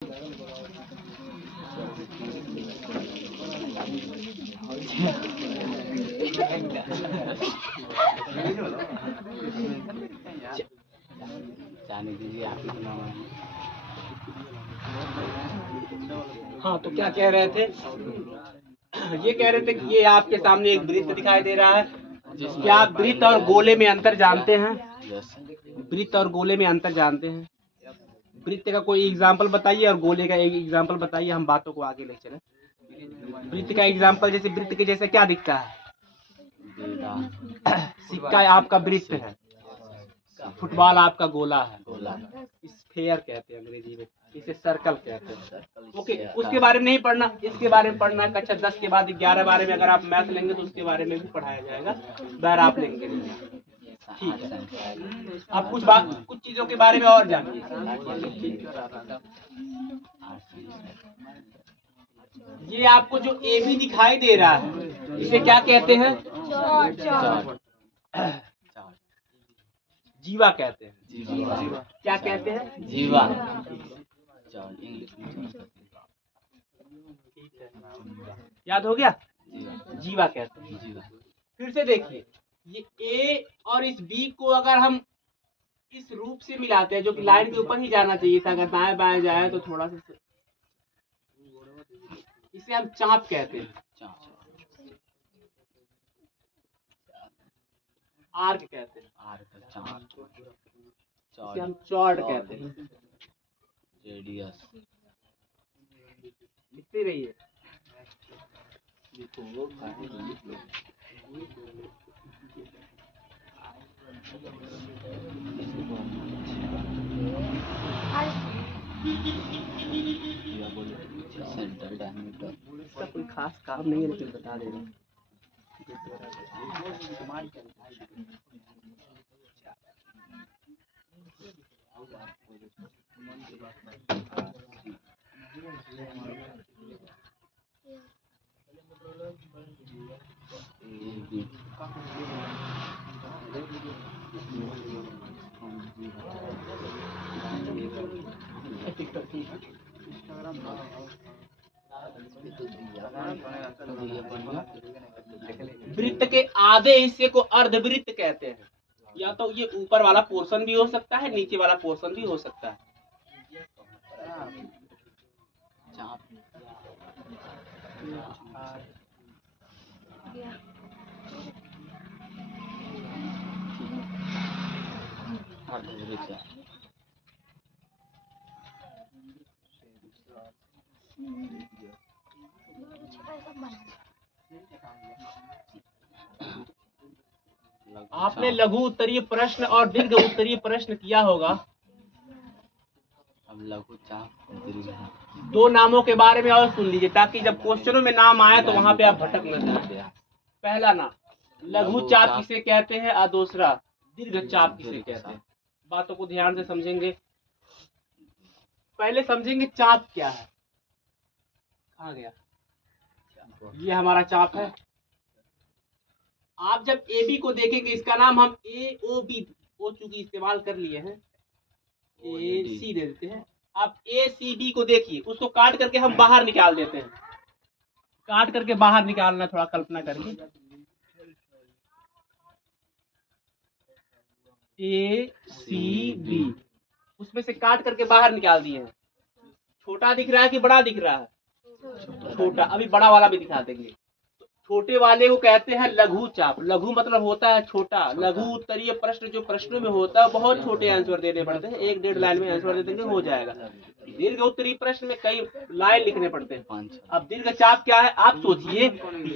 जाने दीजिए, आप ही सुनाओ। हाँ, तो क्या कह रहे थे? ये कह रहे थे कि ये आपके सामने एक वृत्त दिखाई दे रहा है। क्या आप वृत्त और गोले में अंतर जानते हैं? वृत्त और गोले में अंतर जानते हैं? वृत्त का कोई एग्जाम्पल बताइए और गोले का एक एग्जाम्पल बताइए, हम बातों को आगे ले चलें। वृत्त का एग्जाम्पल, जैसे वृत्त के जैसे क्या दिखता है? सिक्का आपका वृत्त है, फुटबॉल आपका गोला है, स्फेयर कहते हैं अंग्रेजी में, इसे सर्कल कहते हैं। ओके, उसके बारे में नहीं पढ़ना, इसके बारे में पढ़ना। कक्षा 10 के बाद 11 बारे में अगर आप मैथ लेंगे तो उसके बारे में भी पढ़ाया जाएगा, बार आप लेंगे नहीं। ठीक है, अब कुछ चीजों के बारे में और जानिए। ये आपको जो ए बी दिखाई दे रहा है, इसे क्या कहते हैं? जीवा कहते हैं। जीवा क्या कहते हैं? जीवा। याद हो गया? जीवा कहते हैं। फिर से देखिए, ये ए और इस बी को अगर हम इस रूप से मिलाते हैं, जो कि लाइन के ऊपर ही जाना चाहिए था, अगर दाएं बाएं जाए तो थोड़ा सा, इसे हम चाप कहते हैं। आर्क कहते हैं। इसे हम चॉर्ड कहते हैं। रेडियस। लिखते रहिए। Centre diameter. इसका कोई खास काम नहीं है, लेकिन बता दे रहे हैं। वृत्त के आधे हिस्से को अर्धवृत्त कहते हैं। या तो ये ऊपर वाला पोर्शन भी हो सकता है, नीचे वाला पोर्शन भी हो सकता है। आपने लघु उत्तरीय प्रश्न और दीर्घ उत्तरीय प्रश्न किया होगा। अब लघु चाप दो नामों के बारे में और सुन लीजिए, ताकि जब क्वेश्चनों में नाम आए तो वहां पे आप भटक न जाए। पहला नाम लघु चाप किसे कहते हैं और दूसरा दीर्घ चाप किसे कहते हैं। बातों को ध्यान से समझेंगे। पहले समझेंगे चाप क्या है। कहाँ गया? ये हमारा चाप है। आप जब ए बी को देखेंगे, इसका नाम हम ए ओ बी ओ चूंकि इस्तेमाल कर लिए हैं, ए सी दे देते हैं। आप ए सी बी को देखिए, उसको काट करके हम बाहर निकाल देते हैं। काट करके बाहर निकालना, थोड़ा कल्पना करके। ए सी बी, उसमें से काट करके बाहर निकाल दिए हैं। छोटा दिख रहा है कि बड़ा दिख रहा है? छोटा। अभी बड़ा वाला भी दिखा देंगे। छोटे वाले को कहते हैं लघु चाप। लघु मतलब होता है छोटा। लघु उत्तरीय प्रश्न जो प्रश्नों में होता है, बहुत छोटे आंसर देने पड़ते हैं, 1-1.5 लाइन में आंसर दे देंगे, हो जाएगा। दीर्घ उत्तरीय प्रश्न में कई लाइन लिखने पड़ते हैं। अब दीर्घ चाप क्या है, आप सोचिए।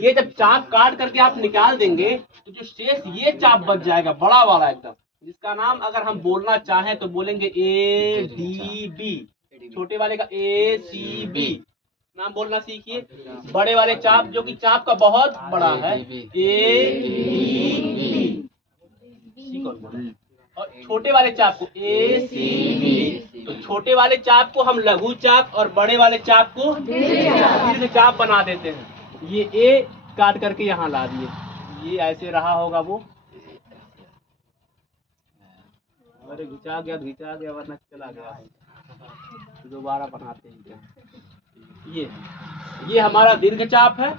ये जब चाप काट करके आप निकाल देंगे तो जो शेष ये चाप बच जाएगा, बड़ा वाला एकदम, जिसका नाम अगर हम बोलना चाहें तो बोलेंगे ए डी बी। छोटे वाले का ए सी बी नाम बोलना सीखिए। बड़े वाले चाप जो कि चाप का बहुत बड़ा है, ए डी बी। और छोटे वाले चाप को ए सी बी। तो छोटे वाले चाप को हम लघु चाप और बड़े वाले चाप को दीर्घ चाप बना देते हैं। ये ए काट करके यहाँ ला दिए, ये ऐसे रहा होगा वो। अरे घिचा गया वरना चला गया। दोबारा बनाते हैं क्या? ये हमारा दीर्घ चाप है,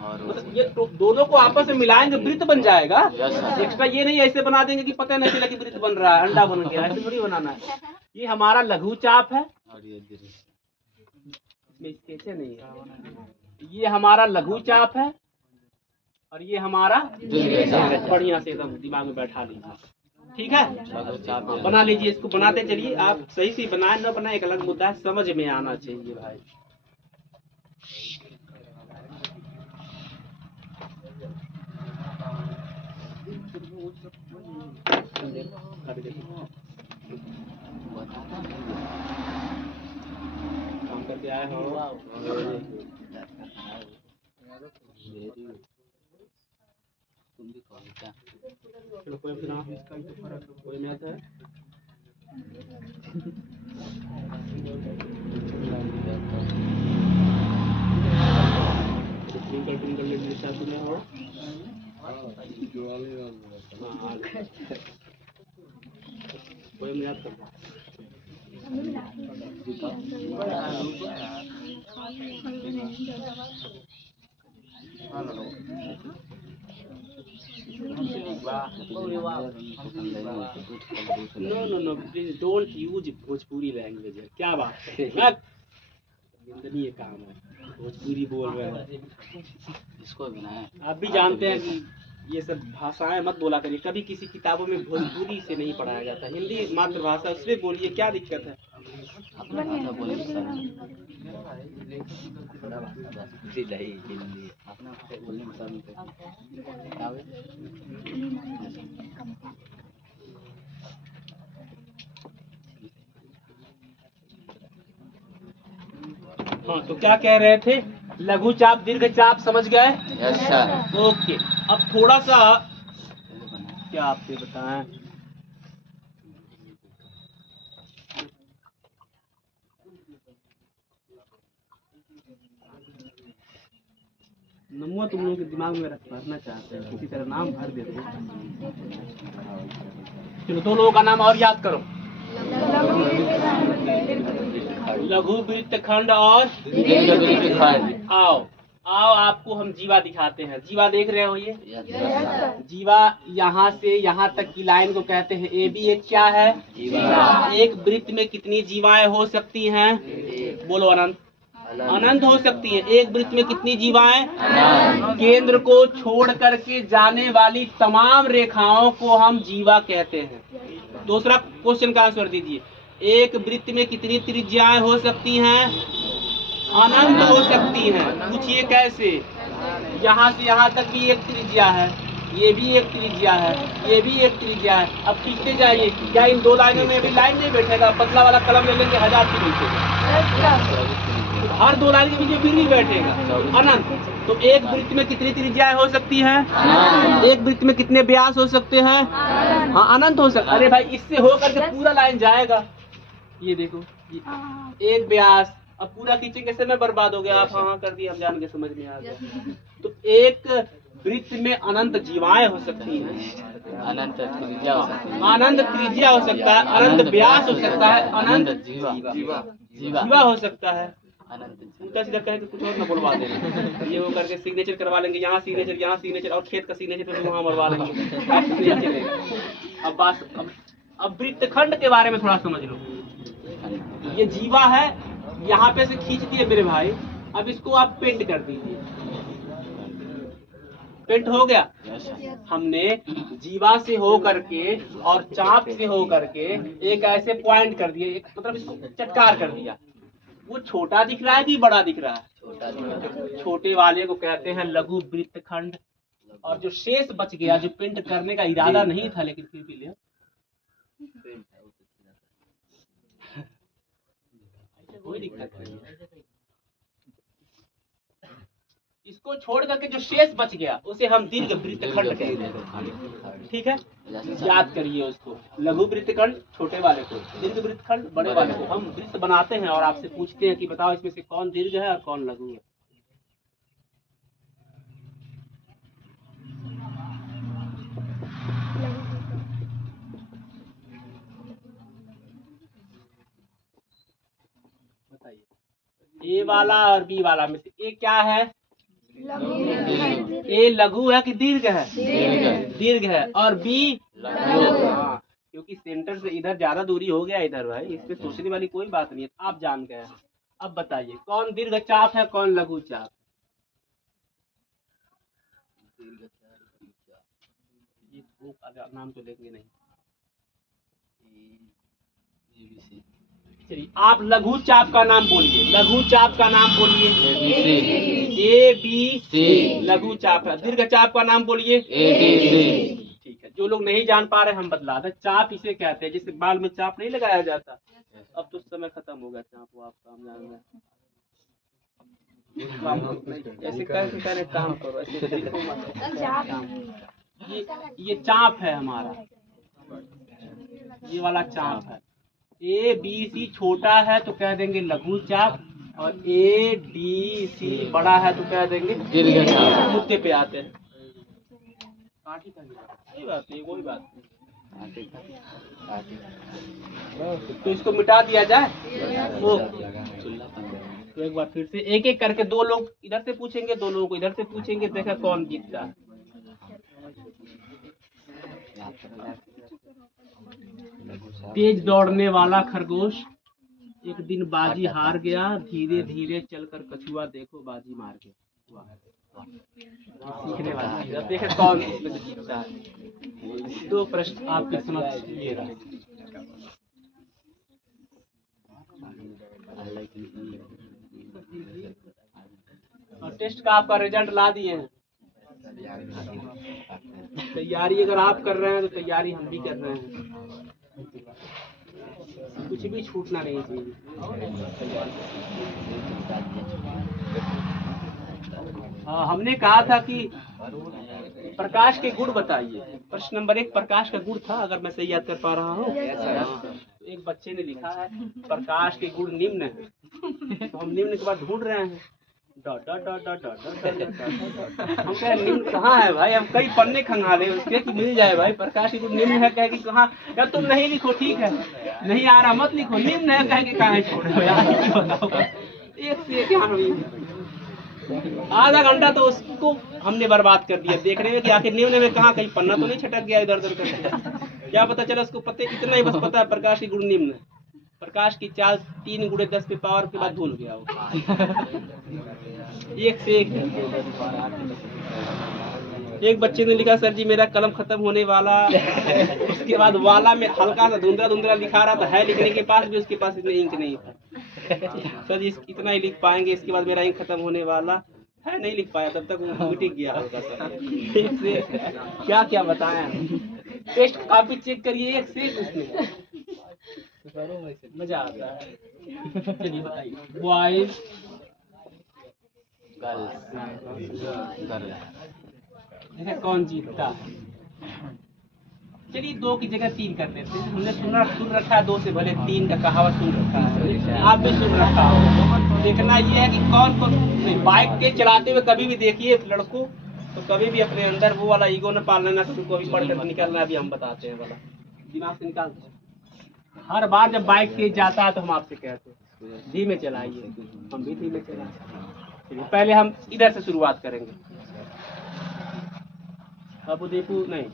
और मतलब ये तो दोनों को आपस में मिलाएंगे वृत्त बन जाएगा। Yes sir. एक्स्ट्रा ये नहीं ऐसे बना देंगे कि पता नहीं चला कि वृत्त बन रहा है, अंडा बन गया, ऐसे थोड़ी बनाना है। ये हमारा लघु चाप है, और ये दीर्घ। इसमें स्केचे नहीं है। ये हमारा लघु चाप है और ये हमारा दीर्घ चाप। बढ़िया से एकदम दिमाग में बैठा लीजिए, ठीक है। लघु चाप। बना लीजिए, इसको बनाते चलिए। आप सही से बनाए न बनाए एक अलग मुद्दा है, समझ में आना चाहिए भाई। काम करके आए हो? तुम भी कहो क्या? चलो कोई फिर आप इसका ही तो फर्क है, कोई मैथ है। ट्विंकल ट्विंकल लिटिल स्टार सुने हो? हाँ, कोई मैथ कर। No please don't use Bhojpuri language है, क्या बात है। निंदनीय काम है, भोजपुरी बोल रहे हैं। इसको भी ना है। आप भी जानते हैं कि ये सब भाषाएं मत बोला करिए, कभी किसी किताबों में भोजपुरी से नहीं पढ़ाया जाता। हिंदी मातृभाषा, उसमें बोलिए, क्या दिक्कत है। अपना भाषा बोलिए सर। अपना भाषा हिंदी अपना भाषा बोलने में शर्म क्या हुआ? हाँ, तो क्या कह रहे थे? लघु चाप दीर्घ चाप समझ गए? Yes sir. ओके, अब थोड़ा सा क्या आपसे बताएं। नमुआ तुम लोगों के दिमाग में भरना चाहते हैं, किसी तरह नाम भर देते हैं। चलो दो लोगों का नाम और याद करो। लघु वृत्तखंड और दीर्घ वृत्तखंड। आओ आओ आपको हम जीवा दिखाते हैं। जीवा देख रहे हो ये? Yes sir. जीवा यहाँ से यहाँ तक की लाइन को कहते हैं ए बी। एक क्या है? जीवा। एक वृत्त में कितनी जीवाएं हो सकती हैं? बोलो अनंत। अनंत हो सकती हैं। एक वृत्त में कितनी जीवाएं? अनंत। केंद्र को छोड़ करके जाने वाली तमाम रेखाओं को हम जीवा कहते हैं। दूसरा क्वेश्चन का आंसर दीजिए। एक वृत्त में कितनी त्रिज्याएं हो सकती हैं? अनंत हो सकती हैं। पूछिए कैसे? यहाँ से यहाँ तक भी एक त्रिज्या है, ये भी एक त्रिज्या है, ये भी एक त्रिज्या है। अब खींचते जाइए। क्या इन दो लाइनों में अभी लाइन नहीं बैठेगा? पतला वाला कलम ले लेंगे, 1000 के नीचे हर दो लाइन के बीच में फिर भी बैठेगा अनंत। तो एक वृत्त में कितनी त्रिज्याएं हो सकती हैं? एक वृत्त में कितने व्यास हो सकते हैं? हाँ, अनंत हो सकता। अरे भाई, इससे हो करके पूरा लाइन जाएगा। ये देखो, ये एक व्यास। अब पूरा खींचेंगे, समय बर्बाद हो गया। आप हाँ कर दिए, अब जान के समझ में आ गया। तो एक वृत्त में अनंत जीवाएं हो सकती हैं। अनंत त्रिज्या हो सकती है। अनंत त्रिज्या हो सकता है, अनंत व्यास हो सकता है, अनंत जीवा। जीवा। जीवा हो सकता है। अनंत उल्टा सीधा कहे तो कुछ और न बोलवा देना। ये वो करके सिग्नेचर करवा लेंगे, यहाँ सिग्नेचर, यहाँ सिग्नेचर, और खेत का सिग्नेचर तो वहाँ मरवा लेंगे। ऐसे नहीं चलेगा। अब बात, अब वृत्तखंड के बारे में थोड़ा समझ लो। ये जीवा है, यहाँ पे से खींच दिए मेरे भाई। अब इसको आप पेंट कर दीजिए। पेंट हो गया। हमने जीवा से हो करके और चाप से हो करके एक ऐसे पॉइंट कर दिए, एक मतलब इसको चटकार कर दिया। वो छोटा दिख रहा है कि बड़ा दिख रहा है? छोटा। छोटे वाले को कहते हैं लघु वृत्तखंड। और जो शेष बच गया, जो पेंट करने का इरादा नहीं था लेकिन फिर भी ले, कोई दिक्कत नहीं। इसको छोड़ करके जो शेष बच गया उसे हम दीर्घ वृत्तखंड कहते हैं। ठीक है, याद करिए उसको। लघु वृत्तखंड छोटे वाले को, दीर्घ वृत्तखंड बड़े वाले को। हम वृत्त बनाते हैं और आपसे पूछते हैं कि बताओ इसमें से कौन दीर्घ है और कौन लघु है। बताइए ए वाला और बी वाला में से ए क्या है? ए लघु है कि दीर्घ है? दीर्घ है। और बी हाँ, क्योंकि सेंटर से इधर ज्यादा दूरी हो गया इधर भाई, इसमें सोचने वाली कोई बात नहीं है, आप जान गए। अब बताइए कौन दीर्घ चाप है कौन लघु चाप? ये दो का नाम तो लेंगे नहीं। चलिए आप लघु चाप का नाम बोलिए, लघु चाप का नाम बोलिए। ए बी सी लघु चाप है। दीर्घ चाप का नाम बोलिए। A B C. ठीक है, जो लोग नहीं जान पा रहे हम बतला दें, चाप इसे कहते हैं जिससे बाल में चाप नहीं लगाया जाता। अब तो समय खत्म हो गया चाप, वो आप काम जान रहे ऐसे करके करे काम करो, ऐसे देखो मत। ये चाप है हमारा, ये वाला चाप है। ए बी सी छोटा है तो कह देंगे लघु चाप, और ए डी सी बड़ा है तो कह देंगे दीर्घ चाप। मुद्दे पे आते हैं। कोई बात नहीं, कोई बात नहीं, तो इसको मिटा दिया जाए। तो एक बार फिर से एक एक करके दो लोग इधर से पूछेंगे, दो लोगों को इधर से पूछेंगे, देखा कौन जीतता है। तेज दौड़ने वाला खरगोश एक दिन बाजी हार गया, धीरे धीरे चलकर कछुआ देखो बाजी मार गया। सीखने वाली चीज। अब देखे कौन इसमें से जीतता है। दो प्रश्न आपके समझ ये रहा। और टेस्ट का आपका रिजल्ट ला दिए हैं। तैयारी अगर आप कर रहे हैं तो तैयारी हम भी कर रहे हैं, कुछ भी छूटना नहीं चाहिए। हाँ, हमने कहा था कि प्रकाश के गुण बताइए। प्रश्न नंबर 1 प्रकाश का गुण था, अगर मैं सही याद कर पा रहा हूँ। तो एक बच्चे ने लिखा है प्रकाश के गुण निम्न है, तो हम निम्न के बाद ढूंढ रहे हैं। Dot dot dot dot dot dot. हम कह निम्न कहाँ है भाई, हम कई पन्ने खंगाले उसके कि मिल जाए भाई। प्रकाश के गुण निम्न है कह के कहाँ, या तुम नहीं लिखो ठीक है, नहीं आ रहा मत लिखो, निम्न है कह के कहाँ छोड़ो यार। एक से एक आधा घंटा तो उसको हमने बर्बाद कर दिया देखने में कि आखिर निम्न में कहाँ, कहीं पन्ना तो नहीं छटक गया इधर उधर करके। क्या पता चला उसको पते इतना ही बस पता है प्रकाश के गुण निम्न है। प्रकाश की चाल 3 × 10 के पावर के बाद भूल गया वो। एक से एक बच्चे ने लिखा सर जी मेरा कलम खत्म होने वाला। उसके बाद वाला में हल्का सा धुंधला धुंधला लिखा रहा था, है लिखने के पास भी उसके पास इतने इंक नहीं था। सर जी इतना ही लिख पाएंगे, इसके बाद मेरा इंक खत्म होने वाला है, नहीं लिख पाया, तब तक वो मिट गया हल्का सा। एक से क्या क्या बताएं, टेस्ट कॉपी चेक करिए, एक से उसमें मजा आता है। चलिए बताइए बॉयज गर्ल्स कौन जीतता है। चलिए 2 की जगह 3 कर लेते हैं। हमने सुन रखा है 2 से भले 3 का कहावत सुन रखा है, आप भी सुन रखा हो। देखना ये है कि कौन कौन बाइक के चलाते हुए कभी भी देखिए लड़कों, तो कभी भी अपने अंदर वो वाला ईगो न पाल लेना, किसी को भी पढ़ कर निकलना, अभी हम बताते हैं वाला दिमाग से निकाल दो। हर बार जब बाइक तेज जाता है तो हम आपसे कहते हैं धीमे चलाइए, हम भी धीमे चलाएं। पहले हम इधर से शुरुआत करेंगे। अब दीपू नहीं,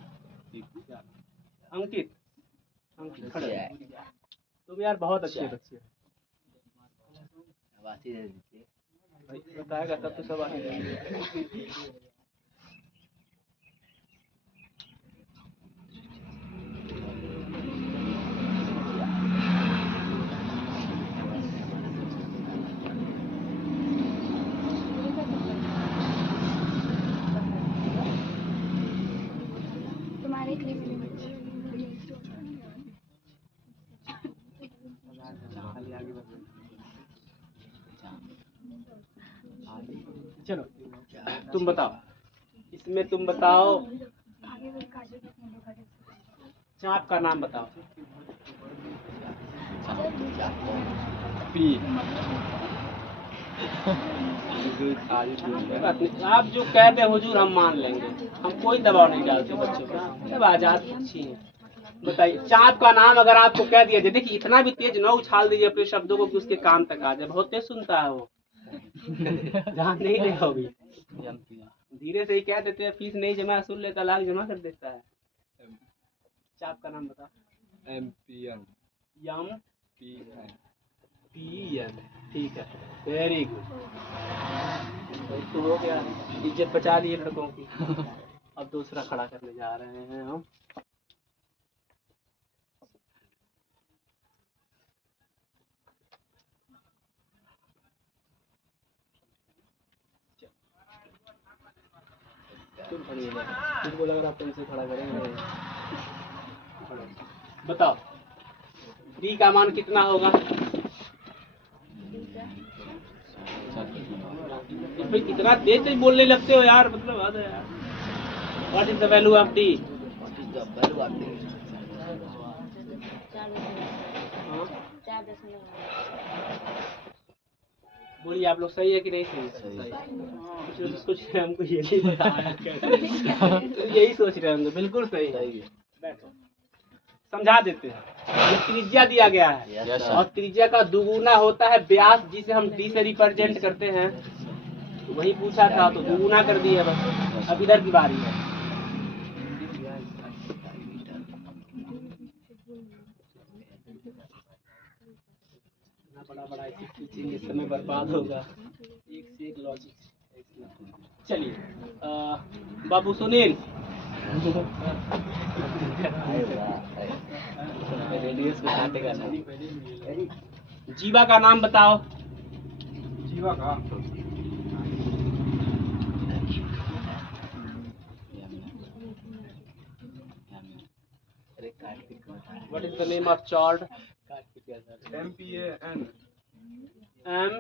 अंकित खड़े, तुम यार बहुत अच्छे बच्चे हो, बताएगा तब तो सब आएगा। चलो तुम बताओ, इसमें तुम बताओ चाप का नाम बताओ। आप जो कहते हैं हुजूर हम मान लेंगे, हम कोई दबाव नहीं डालते बच्चों का, सब आजाद अच्छी हैं। बताइए, चाप का नाम अगर आपको कह दिया जाए, देखिए इतना भी तेज न उछाल दीजिए अपने शब्दों को कि उसके कान तक आ जाए, बहुत तेज सुनता है वो। ध्यान नहीं दे होगी, धीरे से ही कह देते हैं, फीस नहीं जमा, सुन लेता, लाख जमा कर देता है। चाप का नाम बताओ। MPN यम PN PN, ठीक है, वेरी गुड। तो हो गया, इज्जत बचा लिए लड़कों की। अब दूसरा खड़ा करने जा रहे हैं हम। तुम बोला अगर आप तुमसे खड़ा करेंगे। बताओ 3 का मान कितना होगा? भाई इतना तेज बोलने लगते हो यार, मतलब हद है यार। What is the value of D? बोलिए आप लोग, सही है कि नहीं सही? सही। कुछ हमको ये नहीं बताया कैसे। यही सोच रहे होंगे, बिल्कुल सही है। बैठो, समझा देते हैं। ये त्रिज्या दिया गया है और त्रिज्या का दुगुना होता है व्यास, जिसे हम डी से रिप्रेजेंट करते हैं। तो वही पूछा था तो दुगुना कर दिया बस। अब इधर की बारी है। बड़ा बड़ा ऐसे खींचेंगे, समय बर्बाद होगा। एक से एक लॉजिक। चलिए बाबू सुनील, जीवा का नाम बताओ। जीवा का What is the name of child? MPAN M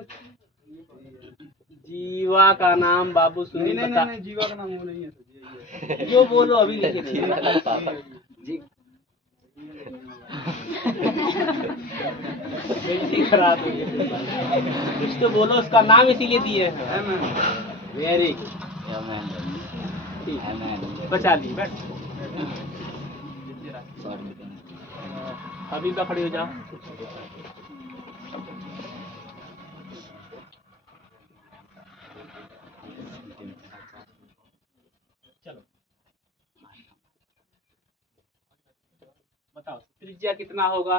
जीवा का नाम बाबू सुनील बता। नहीं जीवा का नाम वो नहीं है। जो बोलो अभी लिखे खराब हो गया। कुछ तो बोलो, उसका नाम इसीलिए दिए हैं। वेरी बचा ली। बैठ अभी का खड़ी हो जाओ। चलो बताओ त्रिज्या कितना होगा?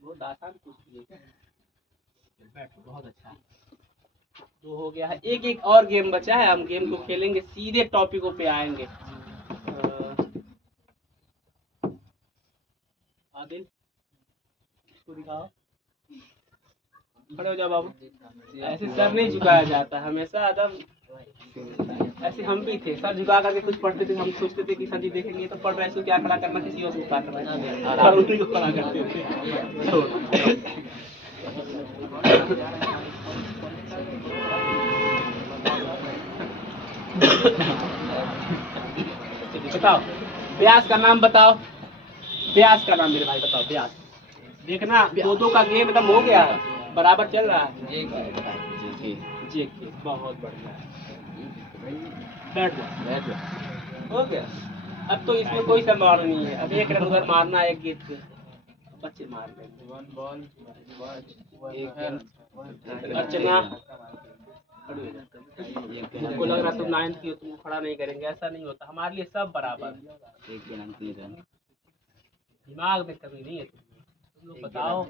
बहुत आसान पूछ लिया। बैठो, बहुत अच्छा। तो हो गया है। एक एक और गेम बचा है, हम गेम को खेलेंगे, सीधे टॉपिकों पे आएंगे। आदिल इसको दिखाओ, खड़े हो जाओ बाबू। ऐसे सर नहीं झुकाया जाता हमेशा, एकदम ऐसे हम भी थे, सर झुका करके कुछ पढ़ते थे। हम सोचते थे कि सर जी देखेंगे तो पढ़ रहे हैं, क्या खड़ा करना, किसी और को काटना और उन्हीं को खड़ा करते थे। बताओ व्यास का नाम बताओ। व्यास का नाम मेरे भाई बताओ। व्यास देखना, दो का गेम एकदम हो गया है, बराबर चल रहा है। जेके बहुत बढ़िया। बैठ जाओ, हो गया। अब तो इसमें कोई संभावना नहीं है। अब एक रन उधर मारना है, एक गेट पे बच्चे मार लेंगे। अर्चना तुमको लग रहा तुम 9th की हो, तुमको खड़ा नहीं करेंगे, ऐसा नहीं होता। हमारे लिए सब बराबर। दिमाग में कमी नहीं है तुम लोग बताओ।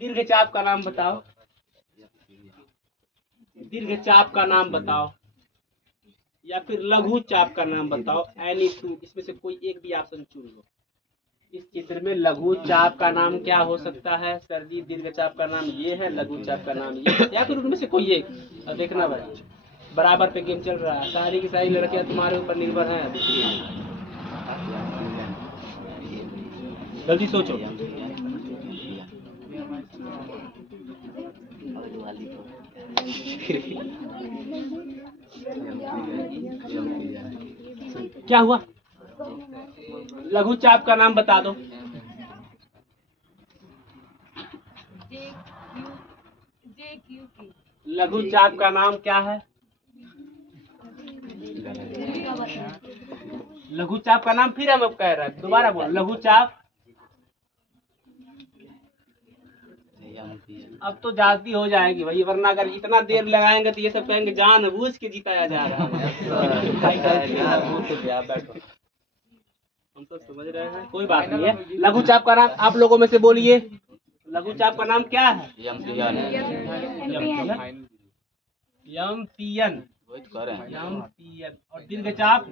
दीर्घ चाप का नाम बताओ। दीर्घ चाप का नाम बताओ, या फिर लघु चाप का नाम बताओ। एनी टू, इसमें से कोई एक भी ऑप्शन चुन लो। इस चित्र में लघु चाप का नाम क्या हो सकता है? सर जी दीर्घ चाप का नाम ये है, लघु चाप का नाम ये है, या फिर उनमें से कोई एक। अब देखना भाई, बराबर पे गेम चल रहा है। सारी की सारी लड़कियां तुम्हारे ऊपर निर्भर हैं। जल्दी सोचो। क्या हुआ? लघु चाप का नाम बता दो। लघु चाप का नाम क्या है? लघु चाप का नाम फिर हम अब कह रहे हैं, दोबारा बोलो। लघु चाप। अब तो जाती हो जाएगी भाई, वरना अगर इतना देर लगाएंगे तो ये सब कहेंगे जानबूझ के जिताया जा रहा है। हम सब समझ रहे हैं, कोई बात नहीं है। लघु चाप का नाम आप लोगों में से बोलिए। लघु चाप का नाम क्या है? यमपियन। और दीर्घ चाप?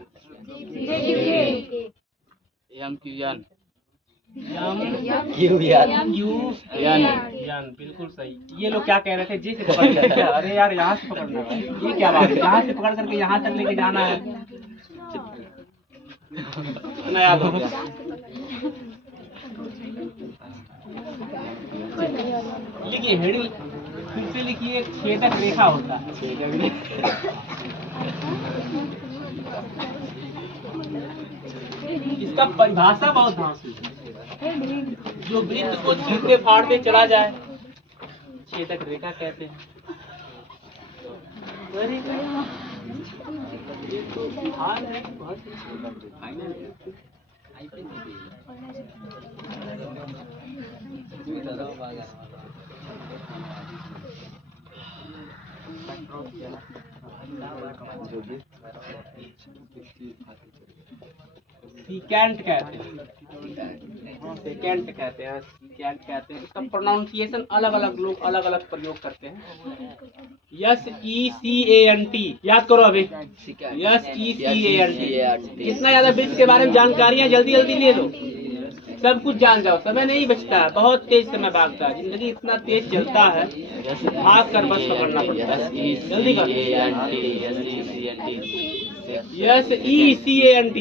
बिल्कुल सही। ये लोग क्या कह रहे थे? जी से पकड़ के क्या? अरे यार यहाँ से पकड़ना है, ये क्या बात है? यहाँ से पकड़ करके यहाँ तक लेके जाना है, इतना याद हो गया। लिखिए हेडिंग फिर से लिखिए। छेदक रेखा होता है। इसका परिभाषा बहुत धांसू है। जो वृत्त को चीरते फाड़ते चला जाए, छेदक रेखा कहते हैं। ये तो हाल है बहुत फाइनल है। सीकेंट कहते हैं, सेकेंट कहते हैं, सीकेंट कहते हैं। इसका प्रोनाउंसिएशन अलग अलग लोग अलग अलग प्रयोग करते हैं। SECANT याद करो अभी। SECANT। कितना ज्यादा वृत्त के बारे में जानकारियां जल्दी जल्दी ले लो, सब कुछ जान जाओ। समय नहीं बचता है, बहुत तेज समय भागता है, जिंदगी इतना तेज चलता है, भाग कर बस पकड़ना पड़ता है। जल्दी करो। SECANT।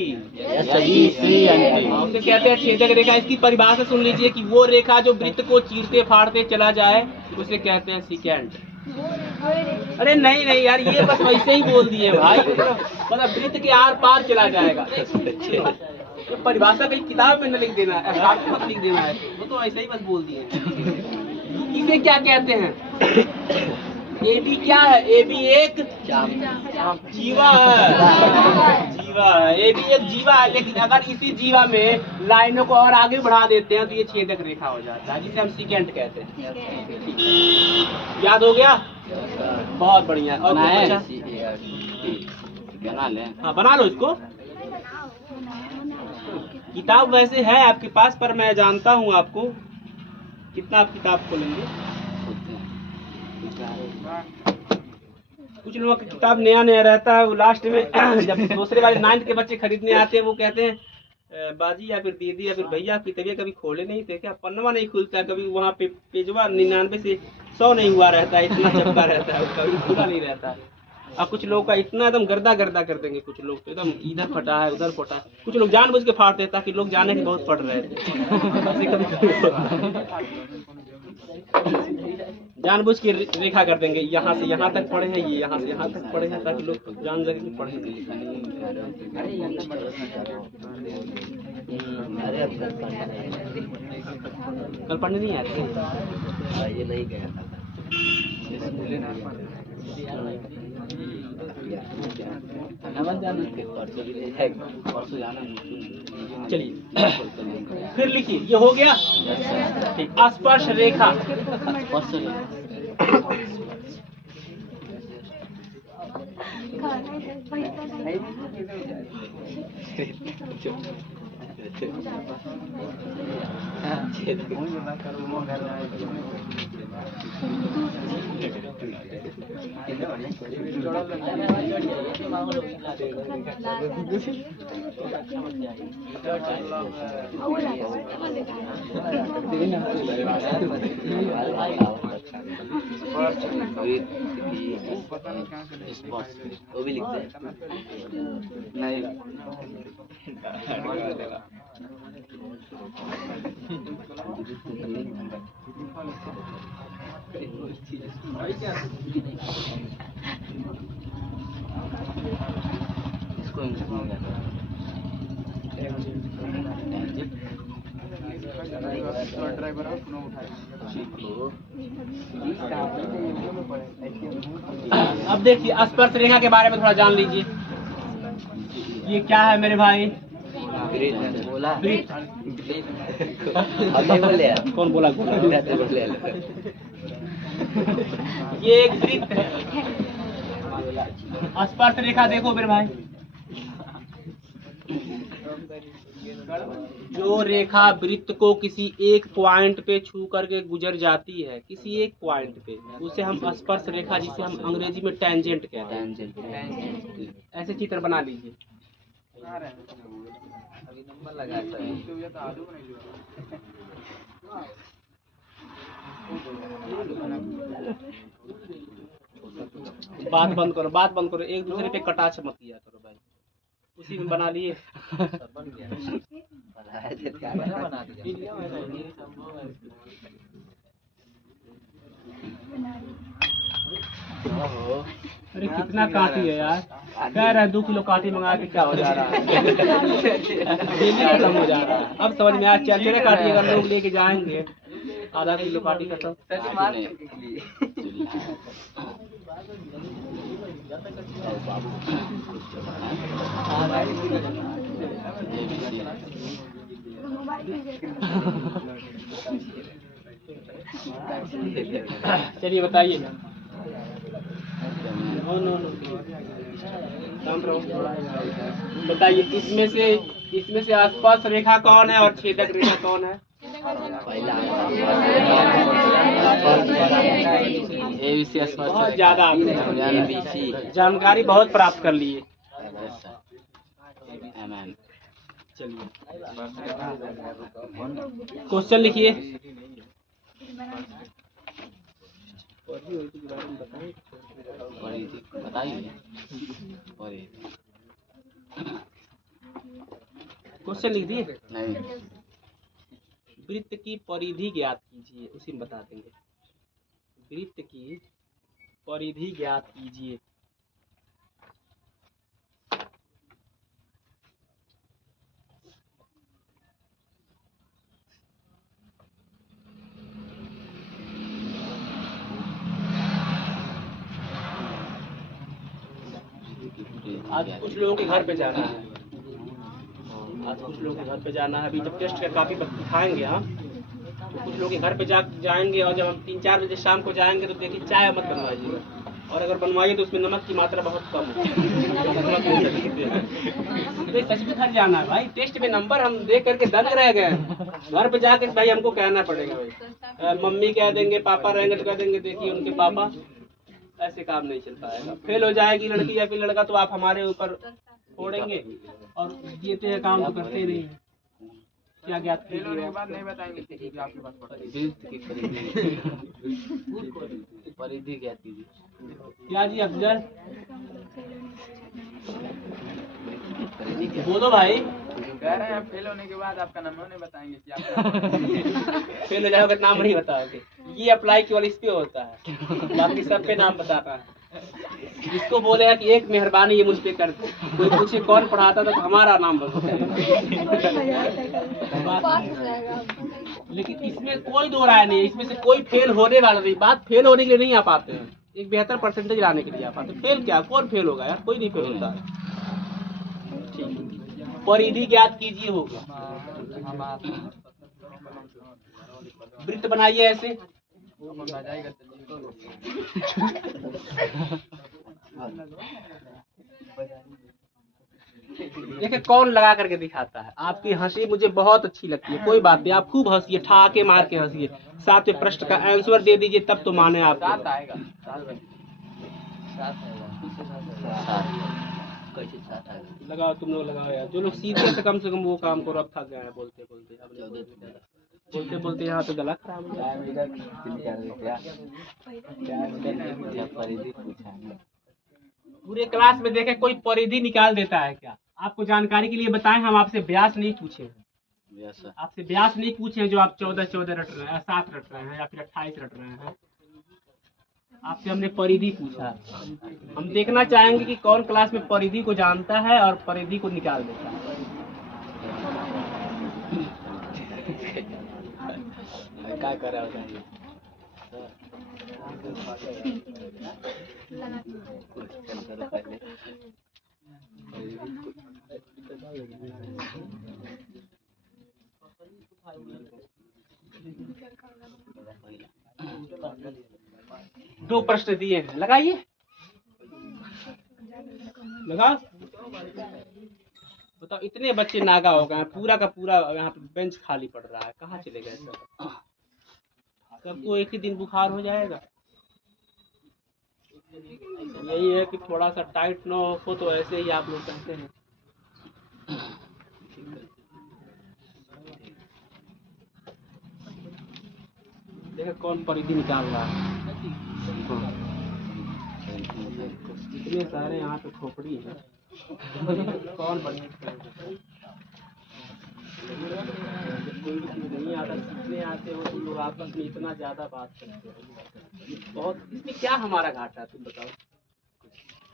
उसे कहते हैं छेदक रेखा। इसकी परिभाषा सुन लीजिए कि वो रेखा जो वृत्त को चीरते फाड़ते चला जाए, उसे कहते हैं सीकेंट। अरे नहीं नहीं यार, ये बस वैसे ही बोल दिए भाई, मतलब वृत्त के आर पार चला जाएगा। तो परिभाषा कहीं किताब में न लिख देना है, मत लिख देना है, वो तो ऐसे ही बस बोल दिए। इसे क्या कहते हैं? एबी क्या है? एबी एक जीवा है। जीवा है, एबी एक जीवा है। लेकिन अगर इसी जीवा में लाइनों को और आगे बढ़ा देते हैं तो ये छेदक रेखा हो जाता है, जिसे हम सीकेंट कहते हैं। याद हो गया? बहुत बढ़िया। और बना लें? हाँ बना लो इसको। किताब वैसे है आपके पास, पर मैं जानता हूँ आपको। कितना आप किताब खोलेंगे? कुछ लोगों की किताब नया नया रहता है, वो लास्ट में जब दूसरे वाले 9th के बच्चे खरीदने आते हैं, वो कहते हैं बाजी या फिर दीदी या फिर भैया आपकी तबीयत कभी खोले नहीं थे क्या? पन्नवा नहीं खुलता, कभी वहाँ पे पेजवा 99 से 100 नहीं हुआ रहता है, इतना चपका रहता है, कभी खुला नहीं रहता है। अब कुछ लोग का इतना एकदम गर्दा गर्दा कर देंगे, कुछ लोग तो एकदम इधर फटा है उधर फटा है। कुछ लोग जानबूझ के फाड़ते हैं ताकि लोग जाने के बहुत पढ़ रहे थे। जानबूझ के रेखा कर देंगे, यहाँ से यहाँ तक पढ़े हैं, ये यहाँ से यहाँ तक पढ़े हैं, ताकि लोग जान सके कि पढ़े नहीं। कल पढ़ने नहीं आते, ये नहीं गया था। चलिए फिर लिखिए। ये हो गया ठीक। स्पर्श रेखा। वो भी लिखते हैं नहीं। इसको अब देखिए स्पर्श रेखा के बारे में थोड़ा जान लीजिए। ये क्या है मेरे भाई? वृत्त। हमने बोले यार। कौन बोला? ये एक वृत्त है। स्पर्श रेखा देखो मेरे भाई, जो रेखा वृत्त को किसी एक पॉइंट पे छू करके गुजर जाती है, किसी एक पॉइंट पे, उसे हम स्पर्श रेखा, जिसे हम अंग्रेजी में टेंजेंट कहते हैं। ऐसे चित्र बना लीजिए। बात बंद करो, एक दूसरे पे कटाक्ष मत किया करो भाई। उसी में बना लिए। अरे कितना काटी है यार, कह रहा है 2 किलो काटी मंगा के क्या हो जा रहा है। डेली खत्म हो जा रहा है। अब समझ में आया, चले काटी अगर लोग लेके जाएंगे आधा किलो काटी का तो चलिए बताइए। बताइए इसमें से स्पर्श रेखा कौन है और छेदक रेखा कौन है? बहुत ज्यादा जानकारी बहुत प्राप्त कर लिए। चलिए क्वेश्चन लिखिए। क्वेश्चन लिख दिए? नहीं। वृत्त की परिधि ज्ञात कीजिए, उसी में बता देंगे। वृत्त की परिधि ज्ञात कीजिए। आज कुछ लोगों के घर पे जाना है। अभी जब टेस्ट का काफी दिखाएंगे हम, तो कुछ लोग के घर पे जाएंगे, और जब हम 3-4 बजे शाम को जाएंगे तो देखिए चाय मत बनवाइएगा, और अगर बनवाइए तो उसमें नमक की मात्रा बहुत कम है। सच में घर जाना है भाई, टेस्ट में नंबर हम देख करके दंग रह गए। घर पे जाकर भाई हमको कहना पड़ेगा भाई। मम्मी कह देंगे, पापा रहेंगे तो कह देंगे देखिए उनके पापा, ऐसे काम नहीं चल पाएगा। फेल हो जाएगी लड़की या फिर लड़का तो आप हमारे ऊपर फोड़ेंगे, और देते हैं काम तो करते ही नहीं। क्या ज्ञात कीजिए? बाद नहीं बताएंगे आपके पास परिधि ज्ञात कीजिए। क्या जी अफजल बोलो भाई। कह रहे हैं फेल होने के बाद आपका नाम नहीं बताएंगे कि आप फेल हो जाओगे नाम नहीं बताओगे। ये अप्लाई केवल इस पे होता है, बाकी सब पे नाम बताता है। जिसको बोलेगा कि एक मेहरबानी ये मुझ पे कर, कोई पूछे कौन पढ़ाता था तो हमारा नाम बताता। लेकिन इसमें कोई दो राय नहीं है, इसमें से कोई फेल होने वाला नहीं। बात फेल होने के लिए नहीं आ पाते हैं, एक बेहतर परसेंटेज लाने के लिए आ पाते। फेल क्या, कौन फेल होगा यार? कोई नहीं फेल होता है। परिधि ज्ञात कीजिए होगा। वृत्त बनाइए ऐसे। देखिए कौन लगा करके दिखाता है। आपकी हंसी मुझे बहुत अच्छी लगती है, कोई बात नहीं, आप खूब हंसिए, ठाके मार के हंसिए। साथ में प्रश्न का आंसर दे दीजिए, तब तो माने आप। लगाओ, तुम लोग लगाओ यार। जो लोग सीधे से कम वो काम करो। अब थक गए हैं बोलते बोलते यहाँ तो गला खराब हो गया। पूरे क्लास में देखे कोई परिधि निकाल देता है क्या? आपको जानकारी के लिए बताएं, हम आपसे व्यास नहीं पूछे हैं। आपसे व्यास नहीं पूछे हैं जो आप 14 रट रहे हैं, 7 रट रहे हैं या फिर 28 रट रहे हैं। आपसे हमने परिधि पूछा। हम देखना चाहेंगे कि कौन क्लास में परिधि को जानता है और परिधि को निकाल देता है। काय करावं काय दो प्रश्न दिए हैं, लगाइए, लगा। बताओ इतने बच्चे नागा हो गए हैं, पूरा का पूरा यहाँ पे बेंच खाली पड़ रहा है, कहाँ चले गए सब? सबको एक ही दिन बुखार हो जाएगा। यही है कि थोड़ा सा टाइट ना हो तो ऐसे ही आप लोग कहते हैं। देखो कौन परिधि निकाल रहा है। इतने सारे यहाँ पे खोपड़ी है। कौन बढ़िया नहीं आता, सीखने आते हो तुम लोग आपस में इतना ज्यादा बात करते हो। बहुत इसमें क्या हमारा घाटा है तुम बताओ?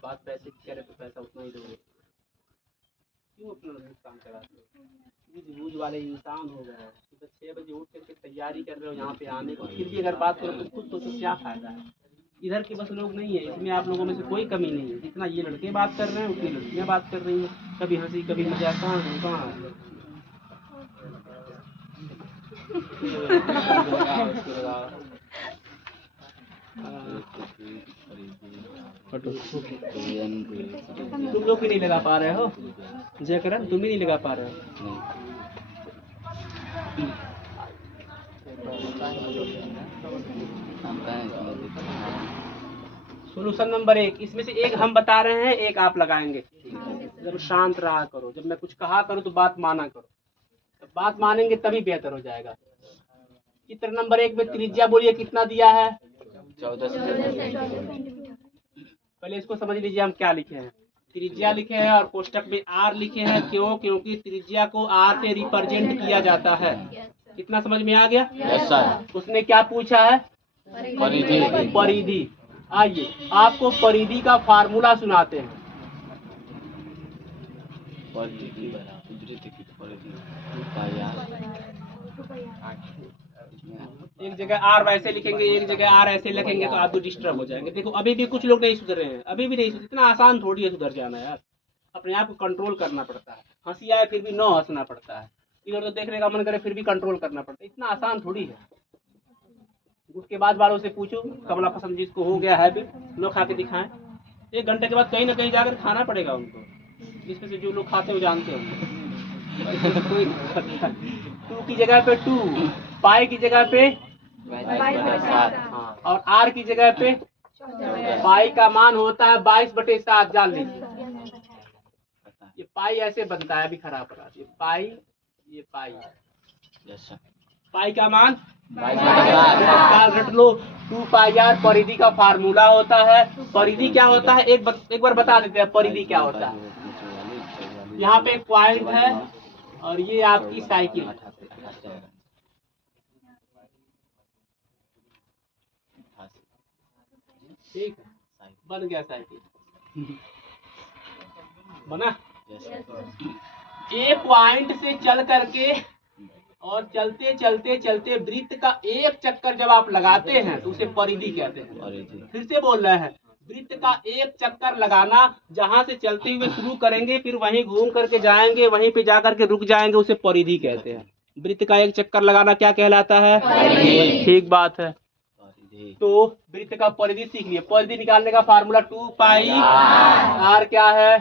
बात पैसे की करे तो पैसा उतना ही दोगे, क्यों अपना नुकसान कराते हो? बूझ वाले इंसान हो गए, सुबह 6 बजे उठ करके तैयारी कर रहे हो यहाँ पे आने को, फिर भी अगर बात करो तो खुद सोचो क्या फायदा है? इधर के बस लोग नहीं है, इसमें आप लोगों में से कोई कमी नहीं है। जितना ये लड़के बात कर रहे हैं उतनी लड़कियाँ बात कर रही हैं, कभी हंसी कभी मजाक। कहाँ तुम लोग भी नहीं लगा पा रहे हो जयकरण, तुम भी नहीं लगा पा रहे हो। सोल्यूशन नंबर 1, इसमें से एक हम बता रहे हैं, एक आप लगाएंगे। जब शांत रहा करो, जब मैं कुछ कहा करूँ तो बात माना करो, जब बात मानेंगे तभी बेहतर हो जाएगा। चित्र नंबर 1 में त्रिज्या बोलिए कितना दिया है? 14 पहले इसको समझ लीजिए हम क्या लिखे हैं। त्रिज्या लिखे हैं और कोष्टक में आर लिखे हैं, क्यों? क्योंकि त्रिज्या को आर से रिप्रेजेंट किया जाता है। कितना समझ में आ गया? Yes sir. उसने क्या पूछा है? परिधि। परिधि। आइए आपको परिधि का फार्मूला सुनाते हैं। परिधि बराबर वृत्त की परिधि एक जगह आर वैसे लिखेंगे, एक जगह आर ऐसे लिखेंगे तो आप भी डिस्टर्ब हो जाएंगे। देखो अभी भी कुछ लोग नहीं सुधर रहे हैं, अभी भी नहीं सुधर। इतना आसान थोड़ी है सुधर जाना यार, अपने आप को कंट्रोल करना पड़ता है। हंसी आए फिर भी न हंसना पड़ता है, इधर तो देखने का मन करे फिर भी कंट्रोल करना पड़ता है। इतना आसान थोड़ी है। उसके बाद वालों से पूछो, कमला पसंद जिसको हो गया है भी लोग खा के दिखाएं, 1 घंटे के बाद कहीं ना कहीं जाकर खाना पड़ेगा उनको, जिसमें से जो लोग खाते हो जानते होंगे। कोई 2 की जगह पे 2, पाई की जगह पे 7 हाँ, और आर की जगह पे पाई का मान होता है 22/7। जान लीजिए ये पाई ऐसे बनता है, अभी खराब करा ये पाई, ये पाई, पाई का मान 22/7 रट लो। 2 पाई आर परिधि का फार्मूला होता है। परिधि क्या होता है एक बार बता देते हैं परिधि क्या होता है। यहाँ पे एक पॉइंट है और ये आपकी साइकिल, ठीक है, बन गया साइकिल, बना। ए पॉइंट से चल करके और चलते चलते चलते वृत्त का एक चक्कर जब आप लगाते हैं तो उसे परिधि कहते हैं। फिर से बोल रहे हैं, वृत्त का एक चक्कर लगाना, जहां से चलते हुए शुरू करेंगे फिर वहीं घूम करके जाएंगे, वहीं पे जाकर के रुक जाएंगे, उसे परिधि कहते हैं। वृत्त का एक चक्कर लगाना क्या कहलाता है? ठीक बात है। तो वृत्त का परिधि सीख लिए। परिधि निकालने का फार्मूला 2 पाई आर क्या है?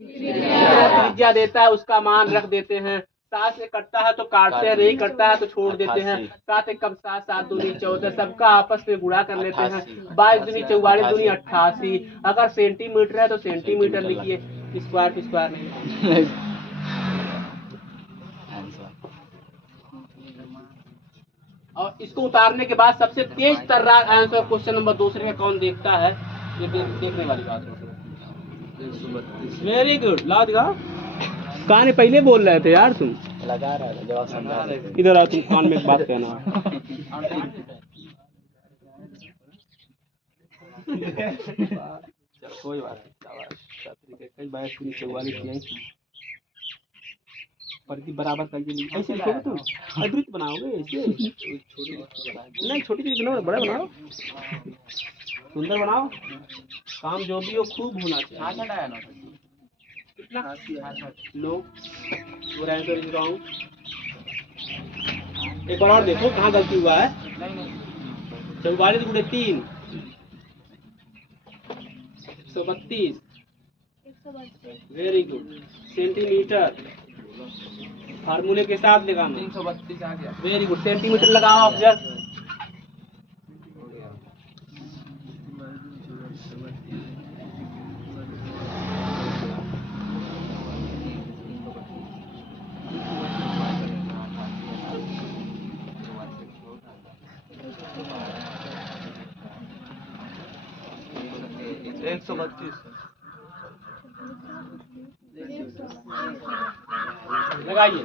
त्रिज्या देता है उसका मान रख देते हैं। 7 से कटता है तो काटते हैं, नहीं कटता है तो छोड़ देते हैं। 7 1 कम 7, 7 दूनी 14, सबका आपस में गुणा कर लेते हैं। 22 दूनी 44 दूनी 88। अगर सेंटीमीटर है तो सेंटीमीटर लिखिए, स्क्वायर पे स्क्वायर नहीं। और इसको उतारने के बाद सबसे तेज तर्रार आंसर क्वेश्चन नंबर 2 में कौन देखता है, ये देखने वाली बात है। वेरी गुड, ला दिखा। कहानी पहले बोल रहे थे यार तुम, लगा रहा था जवाब समझा रहे थे। इधर आ, तुम कान में एक बात कहना। चलो कोई बात नहीं, 22 44 परिधि बराबर करिए, ऐसे लिखोगे तुम, अवृत्त बनाओगे ऐसे, नहीं छोटी चीज बनाओ, बड़ा बनाओ, सुंदर बनाओ, काम जो भी हो खूब होना चाहिए। कितना no, your answer is wrong. एक बार और देखो कहाँ गलती हुआ है। 44 गुणे 3 132, वेरी गुड। सेंटीमीटर फार्मूले के साथ लगाना, 332 आ गया, वेरी गुड। सेंटीमीटर लगाओ अफजल। लगाइए,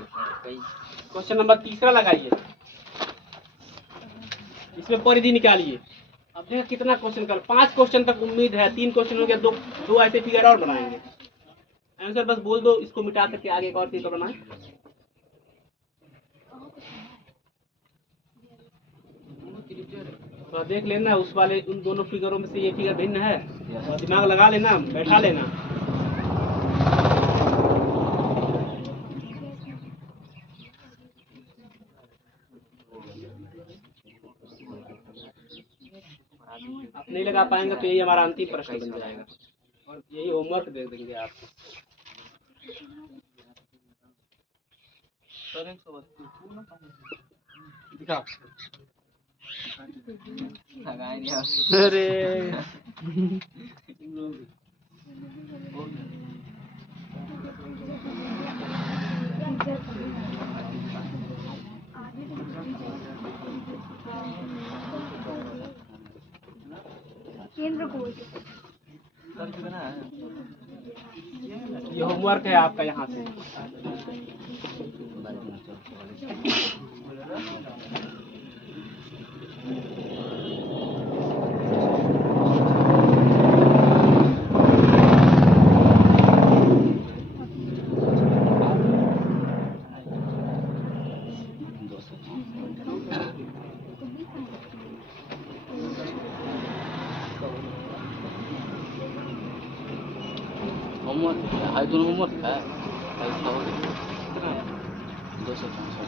क्वेश्चन नंबर तीसरा लगाइए, इसमें परिधि निकालिए। अब देखो कितना क्वेश्चन कर, 5 क्वेश्चन तक उम्मीद है, 3 क्वेश्चन हो गया, दो ऐसे फिगर और बनाएंगे। आंसर बस बोल दो, इसको मिटा करके आगे एक और फिगर बनाए। तो देख लेना उस वाले उन दोनों फिगरों में से ये फिगर भिन्न है, और दिमाग लगा लेना, बैठा लेना। आप नहीं लगा पाएंगे तो यही हमारा अंतिम प्रश्न बन जाएगा, और यही होमवर्क दे देंगे आपको। अरे ये होमवर्क है आपका यहाँ से। होमवर्क है, दोनों होमवर्क है, इसका हो गया 264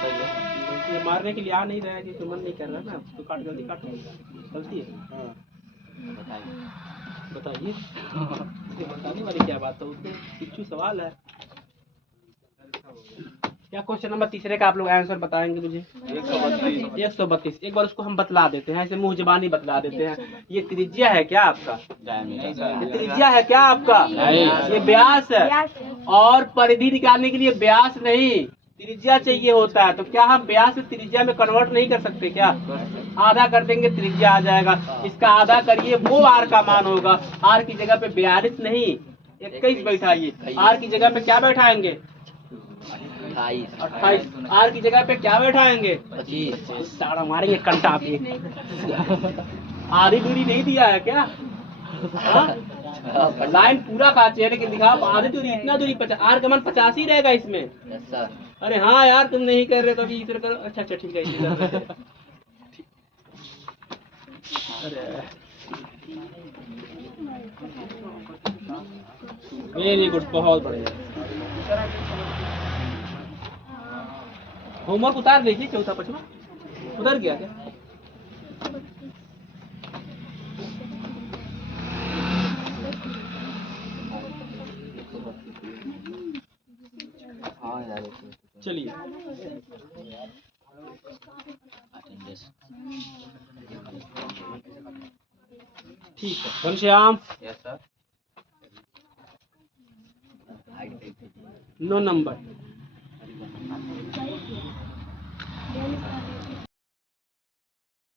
सही है। ये मारने के लिए आ नहीं रहा है, कि मन नहीं कर रहा ना, तो काट, जल्दी काट, गलती है। बताइए बताने वाली क्या बात है, उसमें पिछू सवाल है। क्या क्वेश्चन नंबर तीसरे का आप लोग आंसर बताएंगे मुझे? 132। एक बार उसको हम बतला देते हैं, ऐसे मुंह जबानी बतला देते हैं। ये त्रिज्या है क्या आपका? ये त्रिज्या है क्या आपका? ये व्यास है, और परिधि निकालने के लिए व्यास नहीं त्रिज्या चाहिए होता है। तो क्या हम व्यास से त्रिज्या में कन्वर्ट नहीं कर सकते क्या? आधा कर देंगे त्रिज्या आ जाएगा, इसका आधा करिए, वो आर का मान होगा। आर की जगह पे 42 नहीं 21 बैठाइए, आर की जगह पे क्या बैठाएंगे? 28। आर की जगह पे क्या बैठाएंगे? 25। सारा मारेंगे कंटा पे। आधी दूरी नहीं दिया है क्या? लाइन पूरा काटे है, लेकिन दिखा आधी दूरी, इतना दूरी 50, आर का मान 50 ही रहेगा इसमें। अरे हाँ यार, तुम नहीं कर रहे तो अभी इधर करो। अच्छा ठीक है, वेरी गुड, बहुत बढ़िया। होमवर्क उतार देखिए, चौथा पचवा उधर गया क्या? हाँ यार, चलिए ठीक है। Ghanshyam, yes sir. 9 नंबर।